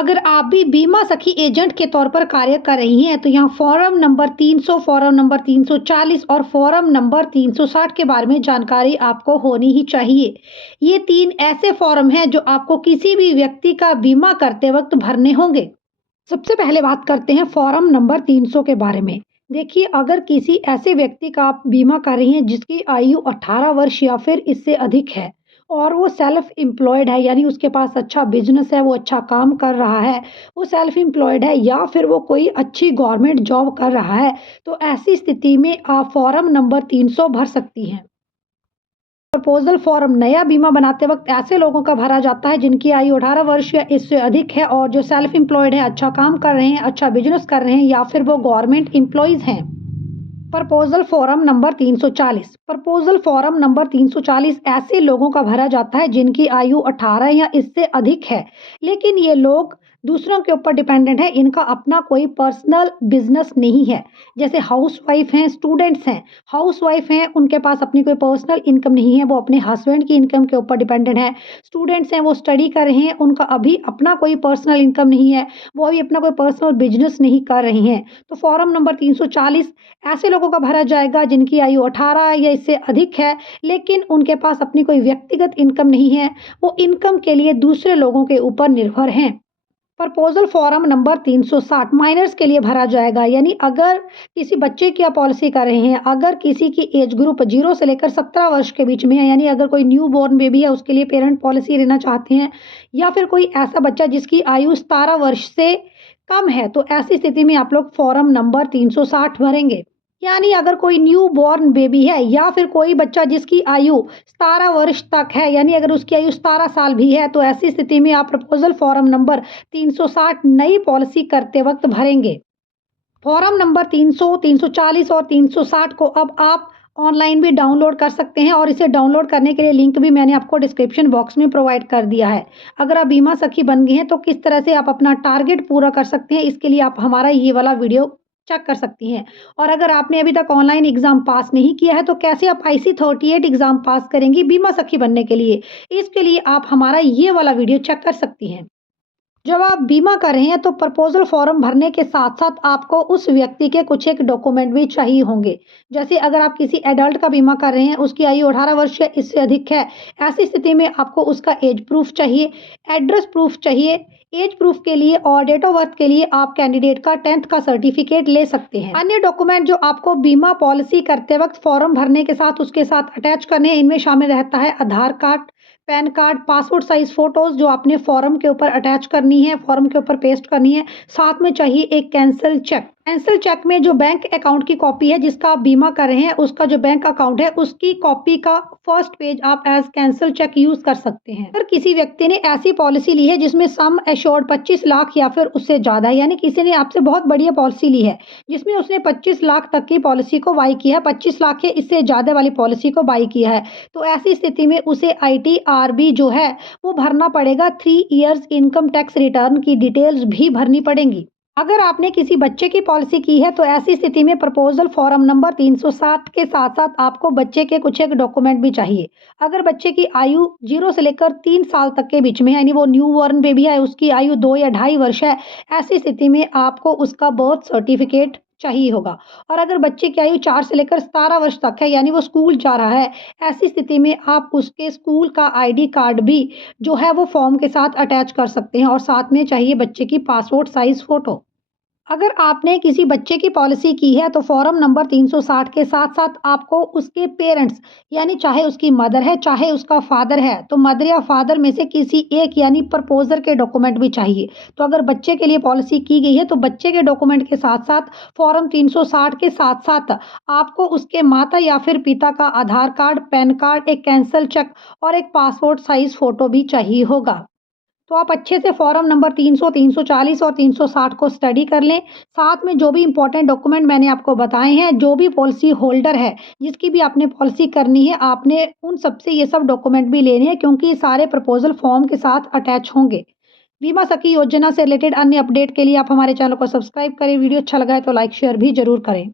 अगर आप भी बीमा सखी एजेंट के तौर पर कार्य कर रही हैं तो यहाँ फॉर्म नंबर 300, फॉर्म नंबर 340 और फॉर्म नंबर 360 के बारे में जानकारी आपको होनी ही चाहिए। ये 3 ऐसे फॉर्म हैं जो आपको किसी भी व्यक्ति का बीमा करते वक्त भरने होंगे। सबसे पहले बात करते हैं फॉर्म नंबर 300 के बारे में। देखिए, अगर किसी ऐसे व्यक्ति का आप बीमा कर रही हैं जिसकी आयु 18 वर्ष या फिर इससे अधिक है और वो सेल्फ एम्प्लॉयड है, यानी उसके पास अच्छा बिजनेस है, वो अच्छा काम कर रहा है, वो सेल्फ एम्प्लॉयड है या फिर वो कोई अच्छी गवर्नमेंट जॉब कर रहा है, तो ऐसी स्थिति में आप फॉर्म नंबर 300 भर सकती हैं। प्रपोजल फॉर्म नया बीमा बनाते वक्त ऐसे लोगों का भरा जाता है जिनकी आयु 18 वर्ष या इससे अधिक है और जो सेल्फ एम्प्लॉयड है, अच्छा काम कर रहे हैं, अच्छा बिजनेस कर रहे हैं या फिर वो गवर्नमेंट एम्प्लॉयज़ हैं। Proposal form number 340। Proposal form number 340 ऐसे लोगों का भरा जाता है जिनकी आयु 18 या इससे अधिक है, लेकिन ये लोग दूसरों के ऊपर डिपेंडेंट है, इनका अपना कोई पर्सनल बिजनेस नहीं है। जैसे हाउसवाइफ हैं, स्टूडेंट्स हैं। हाउसवाइफ हैं, उनके पास अपनी कोई पर्सनल इनकम नहीं है, वो अपने हस्बैंड की इनकम के ऊपर डिपेंडेंट है। स्टूडेंट्स हैं, वो स्टडी कर रहे हैं, उनका अभी अपना कोई पर्सनल इनकम नहीं है, वो अभी अपना कोई पर्सनल बिजनेस नहीं कर रहे हैं। तो फॉर्म नंबर 340 ऐसे लोगों का भरा जाएगा जिनकी आयु 18 या इससे अधिक है, लेकिन उनके पास अपनी कोई व्यक्तिगत इनकम नहीं है, वो इनकम के लिए दूसरे लोगों के ऊपर निर्भर हैं। प्रपोजल फॉर्म नंबर 360 माइनर्स के लिए भरा जाएगा, यानी अगर किसी बच्चे की आप पॉलिसी कर रहे हैं, अगर किसी की एज ग्रुप 0 से लेकर 17 वर्ष के बीच में है, यानी अगर कोई न्यू बॉर्न बेबी है उसके लिए पेरेंट पॉलिसी लेना चाहते हैं, या फिर कोई ऐसा बच्चा जिसकी आयु 17 वर्ष से कम है, तो ऐसी स्थिति में आप लोग फॉर्म नंबर 360 भरेंगे। यानी अगर कोई न्यू बॉर्न बेबी है या फिर कोई बच्चा जिसकी आयु 17 वर्ष तक है, यानी अगर उसकी आयु 17 साल भी है, तो ऐसी स्थिति में आप प्रपोजल फॉर्म नंबर 360 नई पॉलिसी करते वक्त भरेंगे। फॉर्म नंबर 300, 340 और 360 को अब आप ऑनलाइन भी डाउनलोड कर सकते हैं और इसे डाउनलोड करने के लिए लिंक भी मैंने आपको डिस्क्रिप्शन बॉक्स में प्रोवाइड कर दिया है। अगर आप बीमा सखी बन गए हैं तो किस तरह से आप अपना टारगेट पूरा कर सकते हैं, इसके लिए आप हमारा ये वाला वीडियो चेक कर सकती हैं। और अगर आपने अभी तक ऑनलाइन एग्जाम पास नहीं किया है तो कैसे आप IC38 एग्जाम पास करेंगी बीमा सखी बनने के लिए, इसके लिए आप हमारा ये वाला वीडियो चेक कर सकती हैं। जब आप बीमा कर रहे हैं तो प्रपोजल फॉर्म भरने के साथ साथ आपको उस व्यक्ति के कुछ एक डॉक्यूमेंट भी चाहिए होंगे। जैसे अगर आप किसी एडल्ट का बीमा कर रहे हैं, उसकी आयु 18 वर्ष या इससे अधिक है, ऐसी स्थिति में आपको उसका एज प्रूफ चाहिए, एड्रेस प्रूफ चाहिए। एज प्रूफ के लिए और डेट ऑफ बर्थ के लिए आप कैंडिडेट का 10th का सर्टिफिकेट ले सकते हैं। अन्य डॉक्यूमेंट जो आपको बीमा पॉलिसी करते वक्त फॉर्म भरने के साथ उसके साथ अटैच करने हैं, इनमें शामिल रहता है Aadhaar card, PAN card, passport size photos जो आपने फॉर्म के ऊपर अटैच करनी है, फॉर्म के ऊपर पेस्ट करनी है। साथ में चाहिए एक कैंसिल चेक। कैंसिल चेक में जो बैंक अकाउंट की कॉपी है जिसका आप बीमा कर रहे हैं, उसका जो बैंक अकाउंट है उसकी कॉपी का फर्स्ट पेज आप एज कैंसिल चेक यूज कर सकते हैं। अगर किसी व्यक्ति ने ऐसी पॉलिसी ली है जिसमें सम एश्योर्ड 25 लाख या फिर उससे ज्यादा है, यानी किसी ने आपसे बहुत बढ़िया पॉलिसी ली है जिसमें उसने 25 लाख तक की पॉलिसी को बाई किया है, 25 लाख के इससे ज्यादा वाली पॉलिसी को बाई किया है, तो ऐसी स्थिति में उसे ITRB जो है वो भरना पड़ेगा। 3 इयर्स इनकम टैक्स रिटर्न की डिटेल्स भी भरनी पड़ेंगी। अगर आपने किसी बच्चे की पॉलिसी की है तो ऐसी स्थिति में प्रपोजल फॉर्म नंबर 360 के साथ साथ आपको बच्चे के कुछ एक डॉक्यूमेंट भी चाहिए। अगर बच्चे की आयु 0 से लेकर 3 साल तक के बीच में है, यानी वो न्यू बॉर्न बेबी है, उसकी आयु 2 या 2.5 वर्ष है, ऐसी स्थिति में आपको उसका बर्थ सर्टिफिकेट चाहिए होगा। और अगर बच्चे की आयु 4 से लेकर 17 वर्ष तक है, यानी वो स्कूल जा रहा है, ऐसी स्थिति में आप उसके स्कूल का ID कार्ड भी जो है वो फॉर्म के साथ अटैच कर सकते हैं। और साथ में चाहिए बच्चे की पासपोर्ट साइज फोटो। अगर आपने किसी बच्चे की पॉलिसी की है तो फॉर्म नंबर 360 के साथ साथ आपको उसके पेरेंट्स, यानी चाहे उसकी मदर है चाहे उसका फादर है, तो मदर या फादर में से किसी एक यानी प्रपोजर के डॉक्यूमेंट भी चाहिए। तो अगर बच्चे के लिए पॉलिसी की गई है तो बच्चे के डॉक्यूमेंट के साथ साथ फॉर्म 360 के साथ साथ आपको उसके माता या फिर पिता का आधार कार्ड, पैन कार्ड, एक कैंसल चेक और एक पासपोर्ट साइज फोटो भी चाहिए होगा। तो आप अच्छे से फॉर्म नंबर 300, 340 और 360 को स्टडी कर लें। साथ में जो भी इंपॉर्टेंट डॉक्यूमेंट मैंने आपको बताए हैं, जो भी पॉलिसी होल्डर है जिसकी भी आपने पॉलिसी करनी है, आपने उन सबसे ये सब डॉक्यूमेंट भी लेने हैं क्योंकि ये सारे प्रपोजल फॉर्म के साथ अटैच होंगे। बीमा सखी योजना से रिलेटेड अन्य अपडेट के लिए आप हमारे चैनल को सब्सक्राइब करें। वीडियो अच्छा लगा है तो लाइक शेयर भी जरूर करें।